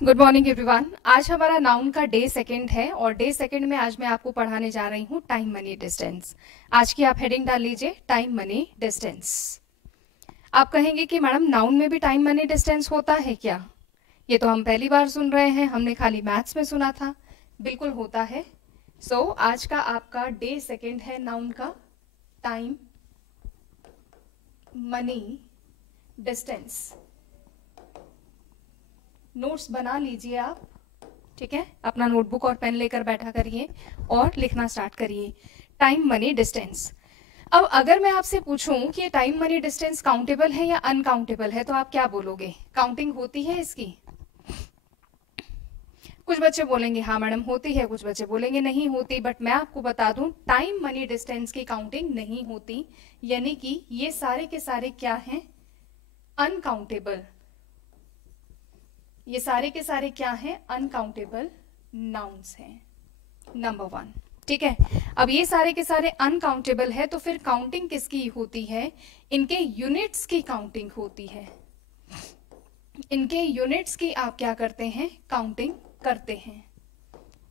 Good morning everyone. आज हमारा noun का डे सेकंड है और डे सेकंड में आज मैं आपको पढ़ाने जा रही हूँ टाइम मनी डिस्टेंस। आज की आप हेडिंग डाल लीजिए टाइम मनी डिस्टेंस। आप कहेंगे कि मैडम नाउन में भी टाइम मनी डिस्टेंस होता है क्या? ये तो हम पहली बार सुन रहे हैं, हमने खाली मैथ्स में सुना था। बिल्कुल होता है। सो आज का आपका डे सेकंड है नाउन का टाइम मनी डिस्टेंस। नोट्स बना लीजिए आप, ठीक है? अपना नोटबुक और पेन लेकर बैठा करिए और लिखना स्टार्ट करिए। Time money distance. अब अगर मैं आपसे पूछूं कि टाइम मनी डिस्टेंस काउंटेबल है या अनकाउंटेबल है तो आप क्या बोलोगे? काउंटिंग होती है इसकी? कुछ बच्चे बोलेंगे हाँ मैडम होती है, कुछ बच्चे बोलेंगे नहीं होती। बट मैं आपको बता दूं टाइम मनी डिस्टेंस की काउंटिंग नहीं होती, यानी कि ये सारे के सारे क्या हैं? अनकाउंटेबल। ये सारे के सारे क्या हैं? अनकाउंटेबल नाउन्स हैं। नंबर 1, ठीक है। अब ये सारे के सारे अनकाउंटेबल है तो फिर काउंटिंग किसकी होती है? इनके यूनिट्स की काउंटिंग होती है। इनके यूनिट्स की आप क्या करते हैं? काउंटिंग करते हैं।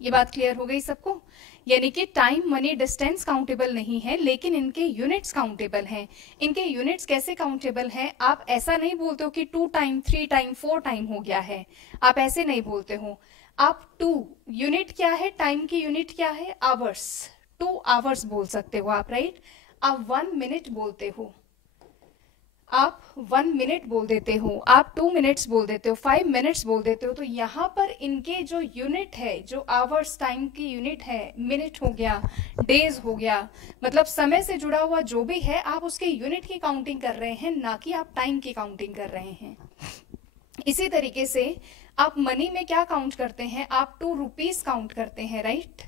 ये बात क्लियर हो गई सबको? यानी कि टाइम मनी डिस्टेंस काउंटेबल नहीं है, लेकिन इनके यूनिट्स काउंटेबल हैं। इनके यूनिट्स कैसे काउंटेबल हैं? आप ऐसा नहीं बोलते हो कि 2 टाइम 3 टाइम 4 टाइम हो गया है, आप ऐसे नहीं बोलते हो। आप 2 यूनिट क्या है? टाइम की यूनिट क्या है? आवर्स। 2 आवर्स बोल सकते हो आप, राइट? आप 1 मिनट बोलते हो, आप 1 मिनट बोल देते हो, आप 2 मिनट्स बोल देते हो, 5 मिनट्स बोल देते हो। तो यहाँ पर इनके जो यूनिट है, जो आवर्स टाइम की यूनिट है, मिनट हो गया, डेज हो गया, मतलब समय से जुड़ा हुआ जो भी है आप उसके यूनिट की काउंटिंग कर रहे हैं, ना कि आप टाइम की काउंटिंग कर रहे हैं। इसी तरीके से आप मनी में क्या काउंट करते हैं? आप 2 रुपीज काउंट करते हैं, राइट?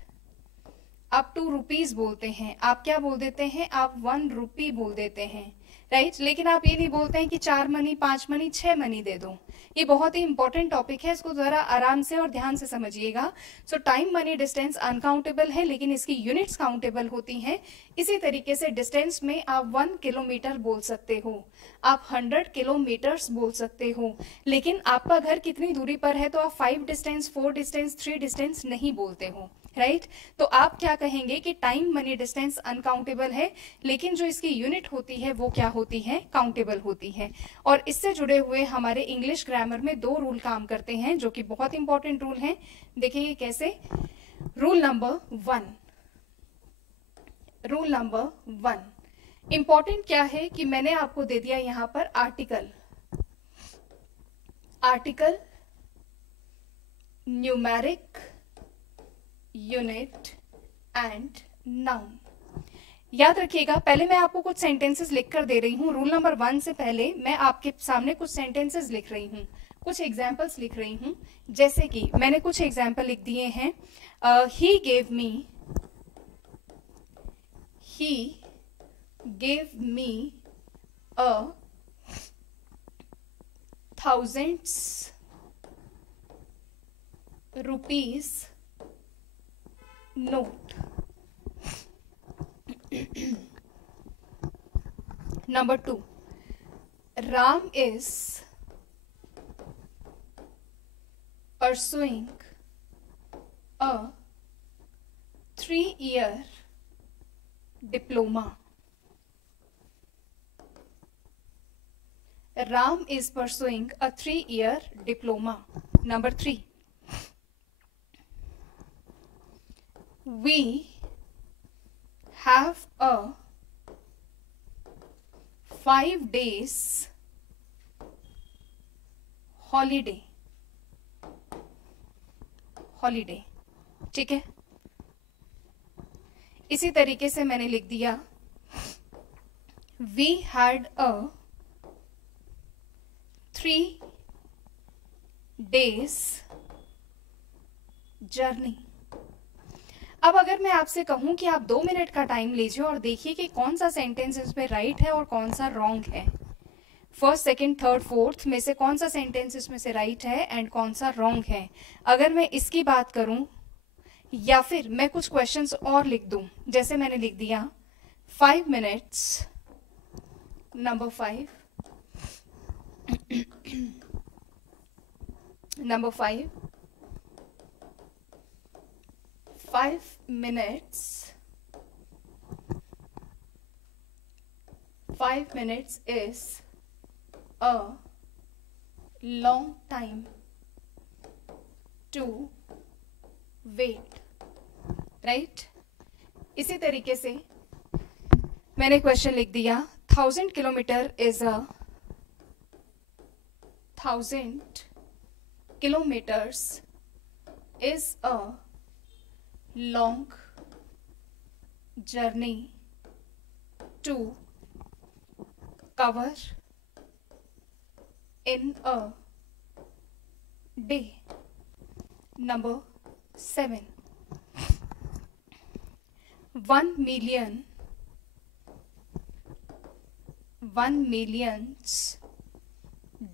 आप 2 रुपीज बोलते हैं। आप क्या बोल देते हैं? आप 1 रुपी बोल देते हैं, राइट? लेकिन आप ये नहीं बोलते हैं कि 4 मनी 5 मनी 6 मनी दे दो। ये बहुत ही इंपॉर्टेंट टॉपिक है, इसको जरा आराम से और ध्यान से समझिएगा। सो टाइम मनी डिस्टेंस अनकाउंटेबल है, लेकिन इसकी यूनिट्स काउंटेबल होती हैं। इसी तरीके से डिस्टेंस में आप 1 किलोमीटर बोल सकते हो, आप 100 किलोमीटर्स बोल सकते हो, लेकिन आपका घर कितनी दूरी पर है तो आप 5 डिस्टेंस 4 डिस्टेंस 3 डिस्टेंस नहीं बोलते हो, राइट? तो आप क्या कहेंगे कि टाइम मनी डिस्टेंस अनकाउंटेबल है, लेकिन जो इसकी यूनिट होती है वो क्या होती है? काउंटेबल होती है। और इससे जुड़े हुए हमारे इंग्लिश ग्रामर में 2 रूल काम करते हैं जो कि बहुत इंपॉर्टेंट रूल हैं। देखिए कैसे। Rule number 1, rule number 1 important क्या है कि मैंने आपको दे दिया यहां पर article, article, numeric unit and noun. याद रखिएगा, पहले मैं आपको कुछ सेंटेंसेस लिख कर दे रही हूँ। रूल नंबर 1 से पहले मैं आपके सामने कुछ सेंटेंसेस लिख रही हूँ, कुछ एग्जाम्पल्स लिख रही हूँ। जैसे कि मैंने कुछ एग्जाम्पल लिख दिए हैं। He gave me a thousands rupees note. Number 2, Ram is pursuing a 3-year diploma. Ram is pursuing a 3-year diploma. Number 3, we have a 5 days holiday. Holiday, ठीक है? इसी तरीके से मैंने लिख दिया we had a 3 days journey. अब अगर मैं आपसे कहूं कि आप 2 मिनट का टाइम लीजिए और देखिए कि कौन सा सेंटेंस इसमें राइट है और कौन सा रॉन्ग है। फर्स्ट, सेकंड, थर्ड, फोर्थ में से कौन सा सेंटेंस इसमें से राइट है एंड कौन सा रॉन्ग है। अगर मैं इसकी बात करूं या फिर मैं कुछ क्वेश्चंस और लिख दूं, जैसे मैंने लिख दिया 5 minutes, number 5 number 5, 5 minutes, 5 minutes is a long time to wait, right? इसी तरीके से मैंने क्वेश्चन लिख दिया 1000 kilometre is a 1000 kilometers is a long journey to cover in a day. Number 7, 1 million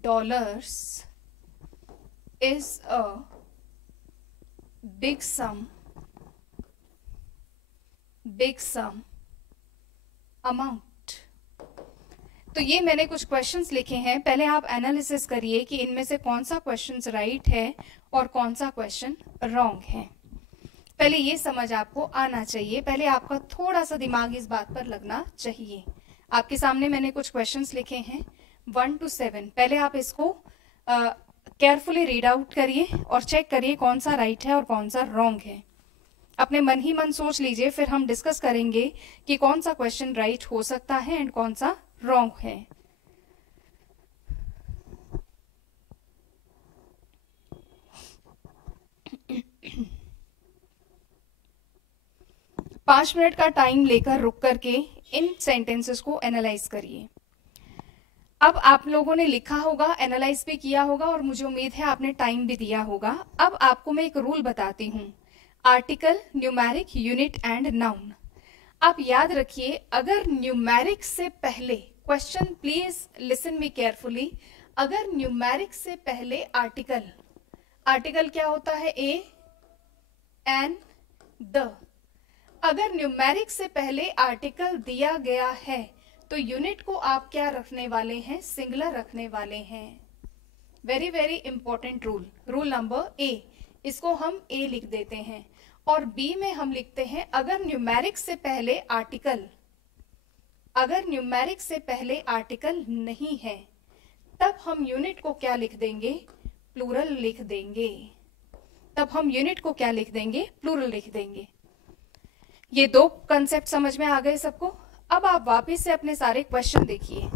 dollars is a big sum amount. तो ये मैंने कुछ क्वेश्चंस लिखे हैं, पहले आप एनालिसिस करिए कि इनमें से कौन सा क्वेश्चन राइट है और कौन सा क्वेश्चन रॉन्ग है। पहले ये समझ आपको आना चाहिए, पहले आपका थोड़ा सा दिमाग इस बात पर लगना चाहिए। आपके सामने मैंने कुछ क्वेश्चंस लिखे हैं 1 to 7, पहले आप इसको केयरफुली रीड आउट करिए और चेक करिए कौन सा राइट है और कौन सा रॉन्ग है। अपने मन ही मन सोच लीजिए, फिर हम डिस्कस करेंगे कि कौन सा क्वेश्चन राइट हो सकता है एंड कौन सा रॉन्ग है। पांच मिनट का टाइम लेकर रुक करके इन सेंटेंसेस को एनालाइज करिए। अब आप लोगों ने लिखा होगा, एनालाइज भी किया होगा और मुझे उम्मीद है आपने टाइम भी दिया होगा। अब आपको मैं एक रूल बताती हूँ, article, numeric, unit and noun. आप याद रखिए, अगर न्यूमेरिक से पहले, question please listen me carefully, अगर न्यूमेरिक से पहले आर्टिकल, आर्टिकल क्या होता है? ए, एन, द। अगर न्यूमेरिक से पहले आर्टिकल दिया गया है तो यूनिट को आप क्या रखने वाले हैं? सिंगुलर रखने वाले हैं। Very very important rule, rule number A, इसको हम ए लिख देते हैं। और बी में हम लिखते हैं, अगर न्यूमेरिक से पहले आर्टिकल, अगर न्यूमेरिक से पहले आर्टिकल नहीं है तब हम यूनिट को क्या लिख देंगे? प्लूरल लिख देंगे। तब हम यूनिट को क्या लिख देंगे? प्लूरल लिख देंगे। ये दो कंसेप्ट समझ में आ गए सबको? अब आप वापस से अपने सारे क्वेश्चन देखिए।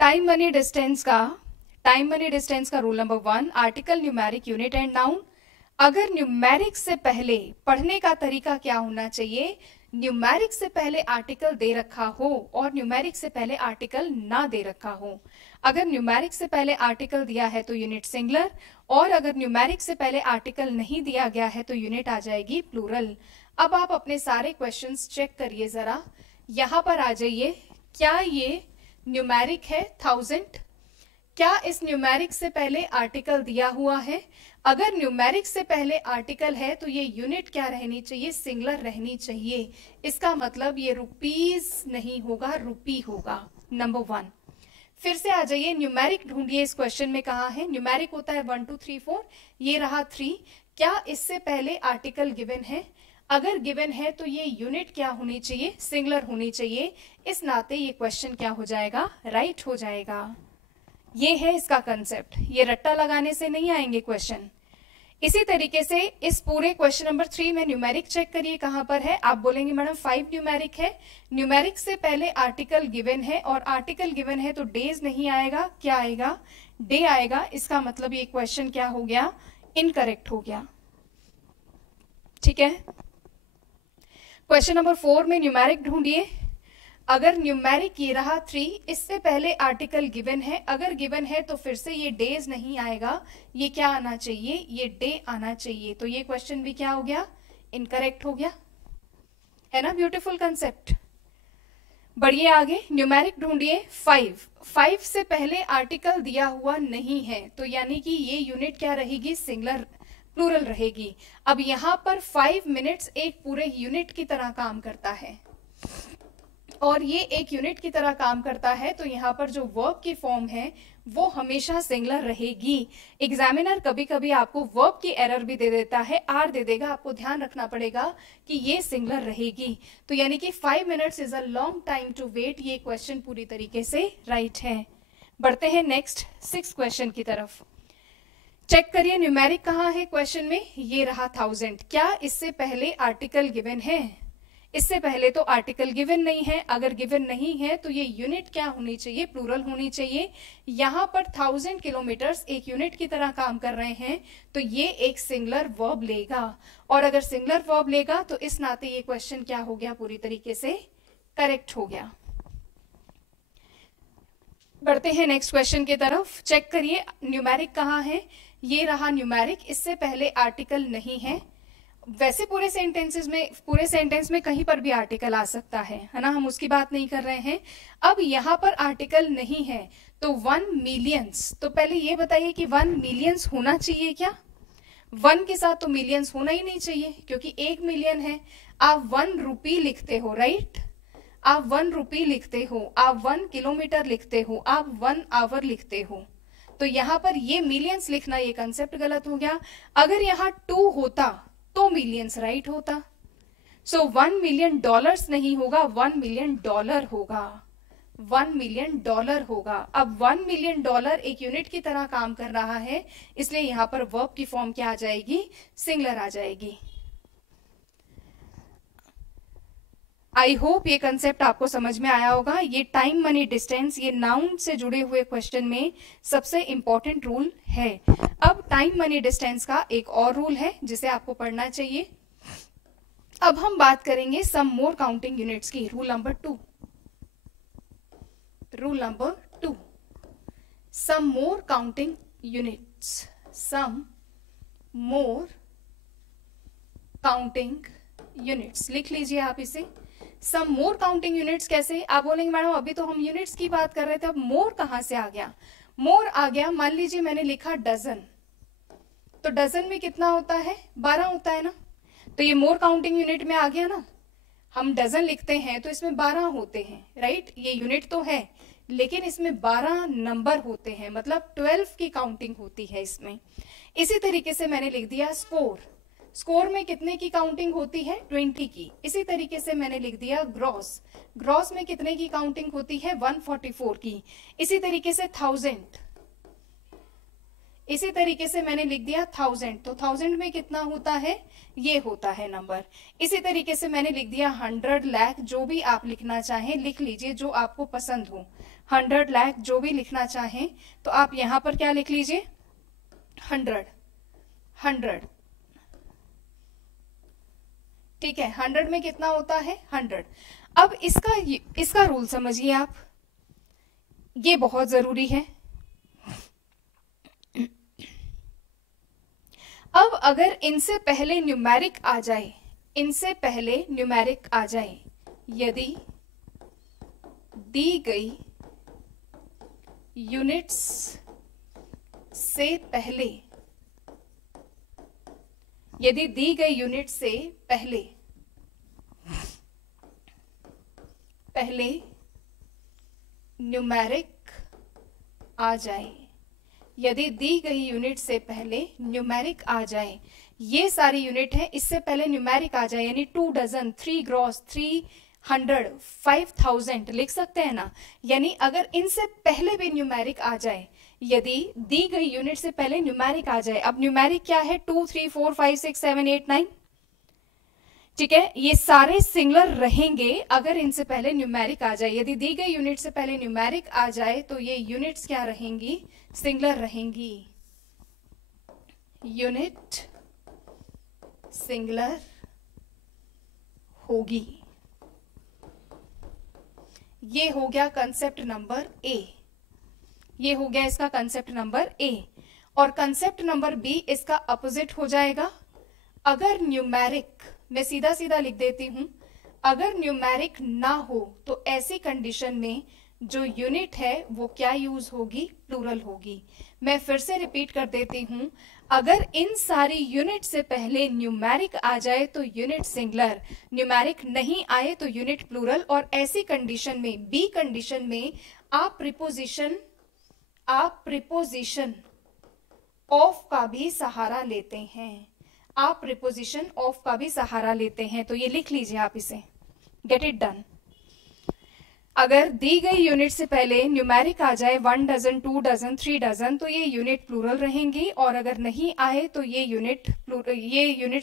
टाइम मनी डिस्टेंस का rule number 1, article, numeric, unit and noun. अगर न्यूमेरिक से पहले, पढ़ने का तरीका क्या होना चाहिए? न्यूमेरिक से पहले आर्टिकल दे रखा हो और न्यूमेरिक से पहले आर्टिकल ना दे रखा हो। अगर न्यूमेरिक से पहले आर्टिकल दिया है तो यूनिट सिंगुलर, और अगर न्यूमेरिक से पहले आर्टिकल नहीं दिया गया है तो यूनिट आ जाएगी प्लूरल। अब आप अपने सारे क्वेश्चंस चेक करिए जरा, यहां पर आ जाइए। क्या ये न्यूमेरिक है 1000? क्या इस न्यूमेरिक से पहले आर्टिकल दिया हुआ है? अगर न्यूमेरिक से पहले आर्टिकल है तो ये यूनिट क्या रहनी चाहिए? सिंगुलर रहनी चाहिए। इसका मतलब ये रुपीज नहीं होगा, रुपी होगा। नंबर 1। फिर से आ जाइए, न्यूमेरिक ढूंढिए। इस क्वेश्चन में कहा है न्यूमेरिक होता है 1 2 3 4, ये रहा 3। क्या इससे पहले आर्टिकल गिवन है? अगर गिवन है तो ये यूनिट क्या होनी चाहिए? सिंगुलर होनी चाहिए। इस नाते ये क्वेश्चन क्या हो जाएगा? राइट हो जाएगा। ये है इसका कंसेप्ट, ये रट्टा लगाने से नहीं आएंगे क्वेश्चन। इसी तरीके से इस पूरे क्वेश्चन नंबर 3 में न्यूमेरिक चेक करिए कहां पर है। आप बोलेंगे मैडम 5 न्यूमेरिक है, न्यूमेरिक से पहले आर्टिकल गिवन है और आर्टिकल गिवन है तो डेज नहीं आएगा, क्या आएगा? डे आएगा। इसका मतलब ये क्वेश्चन क्या हो गया? इनकरेक्ट हो गया। ठीक है। क्वेश्चन नंबर 4 में न्यूमेरिक ढूंढिए। अगर न्यूमेरिक ये रहा 3, इससे पहले आर्टिकल गिवन है, अगर गिवन है तो फिर से ये डेज नहीं आएगा, ये क्या आना चाहिए? ये डे आना चाहिए। तो ये क्वेश्चन भी क्या हो गया? इनकरेक्ट हो गया। है ना ब्यूटीफुल कंसेप्ट? बढ़िए आगे, न्यूमेरिक ढूंढिए। 5 से पहले आर्टिकल दिया हुआ नहीं है तो यानी कि ये यूनिट क्या रहेगी? सिंगुलर। प्लूरल रहेगी। अब यहाँ पर 5 मिनट्स एक पूरे यूनिट की तरह काम करता है और ये एक यूनिट की तरह काम करता है, तो यहाँ पर जो वर्ब की फॉर्म है वो हमेशा सिंगुलर रहेगी। एग्जामिनर कभी कभी आपको वर्ब की एरर भी दे देता है, आर दे देगा, आपको ध्यान रखना पड़ेगा कि ये सिंगुलर रहेगी। तो यानी कि 5 minutes is a long time to wait, ये क्वेश्चन पूरी तरीके से राइट है। बढ़ते हैं नेक्स्ट 6 क्वेश्चन की तरफ। चेक करिए न्यूमेरिक कहाँ है क्वेश्चन में, ये रहा 1000। क्या इससे पहले आर्टिकल गिवन है? इससे पहले तो आर्टिकल गिवन नहीं है। अगर गिवन नहीं है तो ये यूनिट क्या होनी चाहिए? प्लूरल होनी चाहिए। यहाँ पर 1000 किलोमीटर्स एक यूनिट की तरह काम कर रहे हैं, तो ये एक सिंगुलर वर्ब लेगा, और अगर सिंगुलर वर्ब लेगा तो इस नाते ये क्वेश्चन क्या हो गया? पूरी तरीके से करेक्ट हो गया। बढ़ते हैं नेक्स्ट क्वेश्चन की तरफ। चेक करिए न्यूमेरिक कहाँ है, ये रहा न्यूमेरिक। इससे पहले आर्टिकल नहीं है। वैसे पूरे सेंटेंस में कहीं पर भी आर्टिकल आ सकता है ना, हम उसकी बात नहीं कर रहे हैं। अब यहाँ पर आर्टिकल नहीं है तो 1 मिलियंस, तो पहले ये बताइए कि 1 मिलियंस होना चाहिए क्या? 1 के साथ तो मिलियंस होना ही नहीं चाहिए, क्योंकि 1 मिलियन है। आप 1 रुपी लिखते हो, राइट? आप 1 रुपी लिखते हो, आप 1 किलोमीटर लिखते हो, आप 1 आवर लिखते हो, तो यहाँ पर ये मिलियंस लिखना, ये कंसेप्ट गलत हो गया। अगर यहाँ 2 होता तो मिलियंस राइट होता। सो 1 मिलियन डॉलर्स नहीं होगा, 1 मिलियन डॉलर होगा, 1 मिलियन डॉलर होगा। अब 1 मिलियन डॉलर एक यूनिट की तरह काम कर रहा है, इसलिए यहां पर वर्ब की फॉर्म क्या आ जाएगी? सिंगुलर आ जाएगी। आई होप ये कंसेप्ट आपको समझ में आया होगा। ये टाइम मनी डिस्टेंस, ये नाउन से जुड़े हुए क्वेश्चन में सबसे इंपॉर्टेंट रूल है। अब टाइम मनी डिस्टेंस का एक और रूल है जिसे आपको पढ़ना चाहिए। अब हम बात करेंगे सम मोर काउंटिंग यूनिट्स की। रूल नंबर 2, रूल नंबर 2, सम मोर काउंटिंग यूनिट्स, सम मोर काउंटिंग यूनिट्स। लिख लीजिए आप इसे। सम मोर काउंटिंग यूनिट्स कैसे? आप बोलेंगे मैडम अभी तो हम यूनिट्स की बात कर रहे थे, अब मोर कहां से आ गया? मोर आ गया, मान लीजिए मैंने लिखा डजन, तो डजन में कितना होता है? 12 होता है ना, तो ये मोर काउंटिंग यूनिट में आ गया ना। हम डजन लिखते हैं तो इसमें 12 होते हैं, राइट? ये यूनिट तो है लेकिन इसमें 12 नंबर होते हैं, मतलब 12 की काउंटिंग होती है इसमें। इसी तरीके से मैंने लिख दिया स्कोर, स्कोर में कितने की काउंटिंग होती है? 20 की। इसी तरीके से मैंने लिख दिया ग्रॉस, ग्रॉस में कितने की काउंटिंग होती है? 144 की। इसी तरीके से 1000, इसी तरीके से मैंने लिख दिया 1000, तो 1000 में कितना होता है? ये होता है नंबर। इसी तरीके से मैंने लिख दिया 100 लाख, जो भी आप लिखना चाहें लिख लीजिए, जो आपको पसंद हो। 100 लाख जो भी लिखना चाहें तो आप यहां पर क्या लिख लीजिए? 100, 100, ठीक है। 100 में कितना होता है? 100। अब इसका रूल समझिए आप, ये बहुत जरूरी है। अब अगर इनसे पहले न्यूमेरिक आ जाए, इनसे पहले न्यूमेरिक आ जाए, यदि दी गई यूनिट्स से पहले, यदि दी गई यूनिट से पहले न्यूमेरिक आ जाए, यदि दी गई यूनिट से पहले न्यूमेरिक आ जाए, ये सारी यूनिट है, इससे पहले न्यूमेरिक आ जाए, यानी 2 डजन, 3 ग्रॉस, 300, 5000 लिख सकते हैं ना। यानी अगर इनसे पहले भी न्यूमेरिक आ जाए, यदि दी गई यूनिट से पहले न्यूमेरिक आ जाए। अब न्यूमेरिक क्या है? 2, 3, 4, 5, 6, 7, 8, 9, ठीक है। ये सारे सिंगुलर रहेंगे अगर इनसे पहले न्यूमेरिक आ जाए। यदि दी गई यूनिट से पहले न्यूमेरिक आ जाए तो ये यूनिट्स क्या रहेंगी? सिंगुलर रहेंगी। यूनिट सिंगुलर होगी। ये हो गया कंसेप्ट नंबर ए, ये हो गया इसका कंसेप्ट नंबर ए। और कंसेप्ट नंबर बी इसका अपोजिट हो जाएगा। अगर न्यूमेरिक, मैं सीधा सीधा लिख देती हूं, अगर न्यूमेरिक ना हो तो ऐसी कंडीशन में जो यूनिट है वो क्या यूज होगी, प्लूरल होगी। मैं फिर से रिपीट कर देती हूं, अगर इन सारी यूनिट से पहले न्यूमेरिक आ जाए तो यूनिट सिंगुलर, न्यूमेरिक नहीं आए तो यूनिट प्लूरल। और ऐसी कंडीशन में, बी कंडीशन में, आप प्रीपोजिशन ऑफ का भी सहारा लेते हैं, आप प्रीपोजिशन ऑफ का भी सहारा लेते हैं। तो ये लिख लीजिए आप इसे, गेट इट डन। अगर दी गई यूनिट से पहले न्यूमेरिक आ जाए 1 डजन, 2 डजन, 3 डजन, तो ये यूनिट प्लूरल रहेंगी। और अगर नहीं आए तो ये यूनिट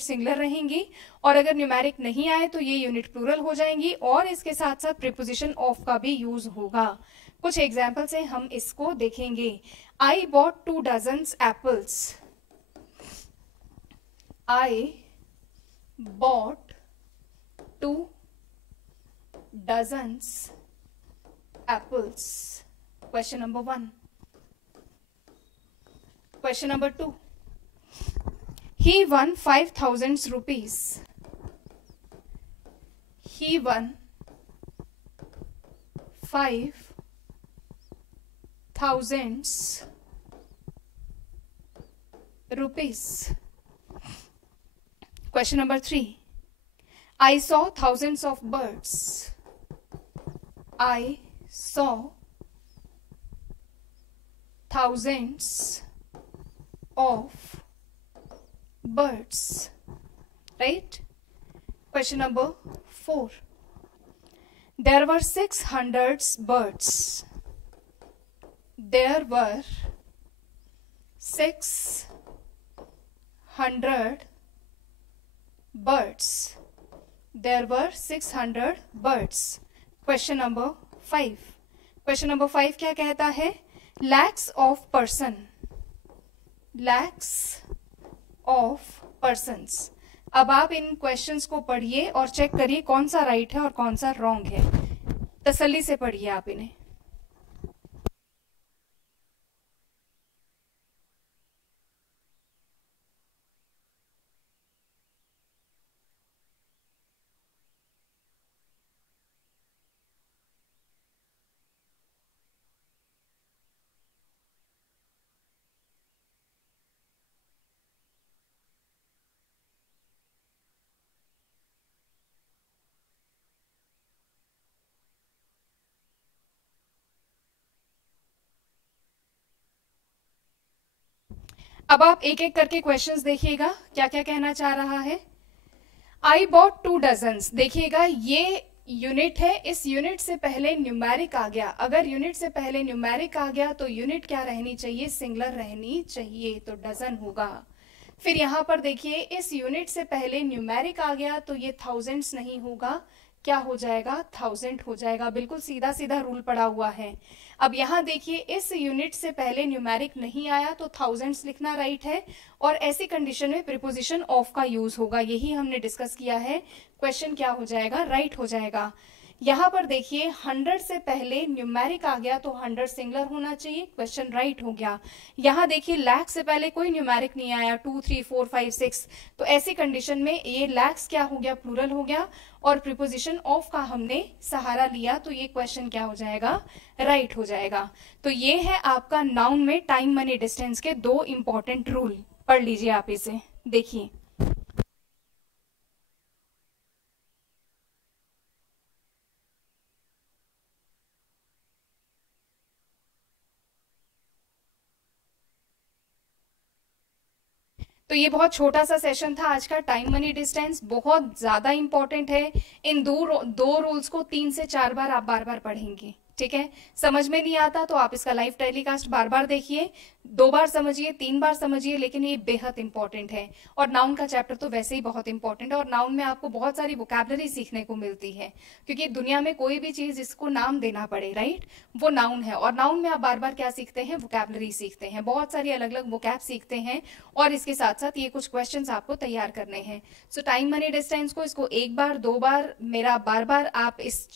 सिंगुलर रहेंगी। और अगर न्यूमेरिक नहीं आए तो ये यूनिट प्लूरल हो जाएंगी। और इसके साथ साथ प्रीपोजिशन ऑफ का भी यूज होगा। कुछ एग्जाम्पल से हम इसको देखेंगे। I bought 2 dozens apples, I bought 2 dozens apples. Question number 1. Question number 2. He won 5,000 rupees. He won 5,000 rupees. Question number 3. I saw thousands of birds. I saw thousands of birds. Right? Question number 4. There were 600 birds. There were 600 birds. There were 600 birds. Question number 5. Question number 5 क्या कहता है? Lakhs of person. Lakhs of persons. अब आप इन questions को पढ़िए और check करिए कौन सा राइट है और कौन सा रॉन्ग है। तसल्ली से पढ़िए आप इन्हें। अब आप एक एक करके क्वेश्चंस देखिएगा क्या क्या कहना चाह रहा है। आई बॉट 2 डजन्स, देखिएगा ये यूनिट है, इस यूनिट से पहले न्यूमेरिक आ गया। अगर यूनिट से पहले न्यूमेरिक आ गया तो यूनिट क्या रहनी चाहिए, सिंगुलर रहनी चाहिए, तो डजन होगा। फिर यहां पर देखिए इस यूनिट से पहले न्यूमेरिक आ गया तो ये थाउजेंड्स नहीं होगा, क्या हो जाएगा, 1000 हो जाएगा। बिल्कुल सीधा सीधा रूल पड़ा हुआ है। अब यहाँ देखिए इस यूनिट से पहले न्यूमेरिक नहीं आया तो थाउजेंड्स लिखना राइट है। और ऐसी कंडीशन में प्रीपोजिशन ऑफ का यूज होगा, यही हमने डिस्कस किया है। क्वेश्चन क्या हो जाएगा, राइट हो जाएगा। यहाँ पर देखिए 100 से पहले न्यूमेरिक आ गया तो 100 सिंगुलर होना चाहिए, क्वेश्चन राइट हो गया। यहाँ देखिए लाख से पहले कोई न्यूमेरिक नहीं आया, 2 3 4 5 6, तो ऐसी कंडीशन में ये लैक्स क्या हो गया, प्लूरल हो गया। और प्रीपोजिशन ऑफ का हमने सहारा लिया तो ये क्वेश्चन क्या हो जाएगा, राइट हो जाएगा। तो ये है आपका नाउन में टाइम मनी डिस्टेंस के 2 इंपॉर्टेंट रूल, पढ़ लीजिए आप इसे, देखिए। तो ये बहुत छोटा सा सेशन था आज का। टाइम मनी डिस्टेंस बहुत ज्यादा इंपॉर्टेंट है। इन दो रूल्स को 3 से 4 बार आप बार बार पढ़ेंगे, ठीक है। समझ में नहीं आता तो आप इसका लाइव टेलीकास्ट बार बार देखिए, 2 बार समझिए, 3 बार समझिए, लेकिन ये बेहद इंपॉर्टेंट है। और नाउन का चैप्टर तो वैसे ही बहुत इंपॉर्टेंट है। और नाउन में आपको बहुत सारी वोकैबुलरी सीखने को मिलती है, क्योंकि दुनिया में कोई भी चीज जिसको नाम देना पड़े, राइट, वो नाउन है। और नाउन में आप बार बार क्या सीखते हैं, वोकैबुलरी सीखते हैं, बहुत सारी अलग अलग वोकैब सीखते हैं। और इसके साथ साथ ये कुछ क्वेश्चंस आपको तैयार करने हैं। सो टाइम मनी डिस्टेंस को इसको 1 बार 2 बार मेरा बार बार आप इस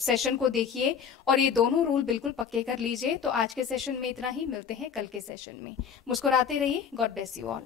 सेशन को देखिए और ये दोनों रूल बिल्कुल पक्के कर लीजिए। तो आज के सेशन में इतना ही, मिलते हैं कल के सेशन में। मुस्कुराते रहिए। God bless you all.